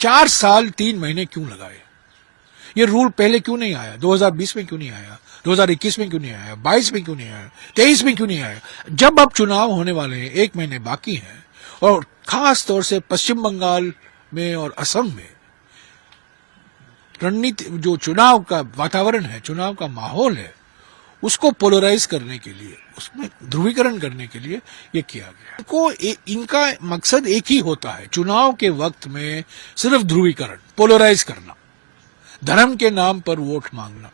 4 साल 3 महीने क्यों लगाए? ये रूल पहले क्यों नहीं आया? 2020 में क्यों नहीं आया? 2021 में क्यों नहीं आया? 22 में क्यों नहीं आया? 23 में क्यों नहीं आया? जब अब चुनाव होने वाले हैं, 1 महीने बाकी हैं, और खास तौर से पश्चिम बंगाल में और असम में रणनीति, जो चुनाव का वातावरण है, चुनाव का माहौल है, उसको पोलराइज करने के लिए, उसमें ध्रुवीकरण करने के लिए ये किया गया। इनका मकसद एक ही होता है, चुनाव के वक्त में सिर्फ ध्रुवीकरण, पोलराइज करना, धर्म के नाम पर वोट मांगना।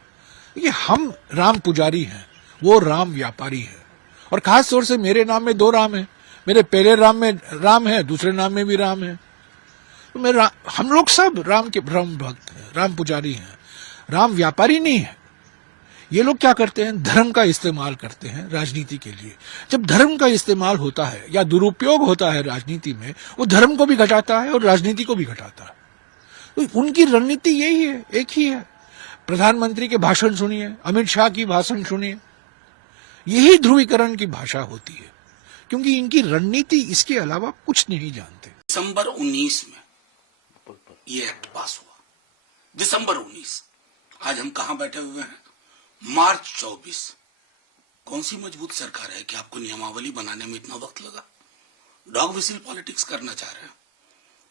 ये हम राम पुजारी हैं, वो राम व्यापारी है, और खास तौर से मेरे नाम में 2 राम है। मेरे पहले राम में राम है, दूसरे नाम में भी राम है। तो हम लोग सब राम के राम भक्त हैं, राम पुजारी हैं, राम व्यापारी नहीं है। ये लोग क्या करते हैं? धर्म का इस्तेमाल करते हैं राजनीति के लिए। जब धर्म का इस्तेमाल होता है या दुरुपयोग होता है राजनीति में, वो धर्म को भी घटाता है और राजनीति को भी घटाता है। तो उनकी रणनीति यही है, एक ही है। प्रधानमंत्री के भाषण सुनिए, अमित शाह की भाषण सुनिए, यही ध्रुवीकरण की भाषा होती है, क्योंकि इनकी रणनीति इसके अलावा कुछ नहीं जानते। दिसंबर 19 में ये एक्ट पास हुआ, दिसंबर 19। आज हम कहां बैठे हुए हैं? मार्च 24। कौन सी मजबूत सरकार है कि आपको नियमावली बनाने में इतना वक्त लगा? डॉग विसिल पॉलिटिक्स करना चाह रहे हैं।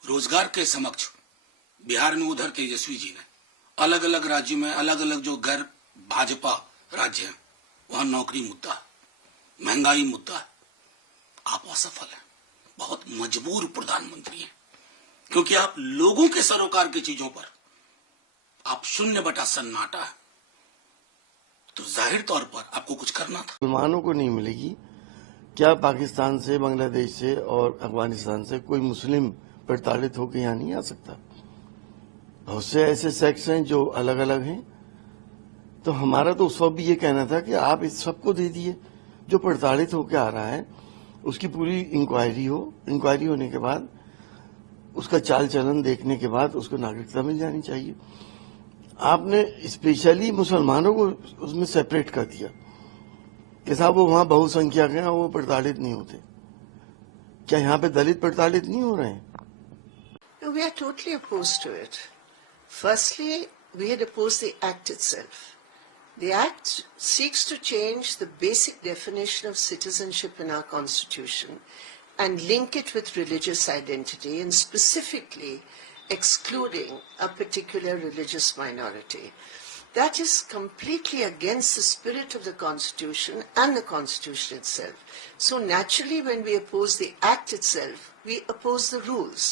रोजगार के समक्ष बिहार में उधर तेजस्वी जी ने अलग अलग राज्यों में, अलग अलग जो गैर भाजपा राज्य हैं, वहां नौकरी मुद्दा, महंगाई मुद्दा। आप असफल हैं, बहुत मजबूर प्रधानमंत्री हैं, क्योंकि आप लोगों के सरोकार की चीजों पर आप 0 सन्नाटा है। तो जाहिर तौर पर आपको कुछ करना था। मुसलमानों को नहीं मिलेगी। क्या पाकिस्तान से, बांग्लादेश से और अफगानिस्तान से कोई मुस्लिम प्रताड़ित होकर यहाँ नहीं आ सकता? बहुत से ऐसे सेक्ट्स हैं जो अलग अलग हैं। तो हमारा तो उस वक्त भी ये कहना था कि आप इस सबको दे दिए, जो प्रताड़ित होकर आ रहा है उसकी पूरी इंक्वायरी हो, इंक्वायरी होने के बाद उसका चाल चलन देखने के बाद उसको नागरिकता मिल जानी चाहिए। आपने स्पेशली मुसलमानों को उसमें सेपरेट कर दिया कि साहब वो वहां बहुसंख्यक हैं, वो प्रताड़ित नहीं होते। क्या यहाँ पे दलित प्रताड़ित नहीं हो रहे हैं? We are totally opposed to it. Firstly, we had opposed the act itself. The act seeks to change the basic definition of citizenship in our constitution and link it with religious identity, and specifically excluding a particular religious minority. That is completely against the spirit of the Constitution and the Constitution itself. So naturally, when we oppose the act itself, we oppose the rules.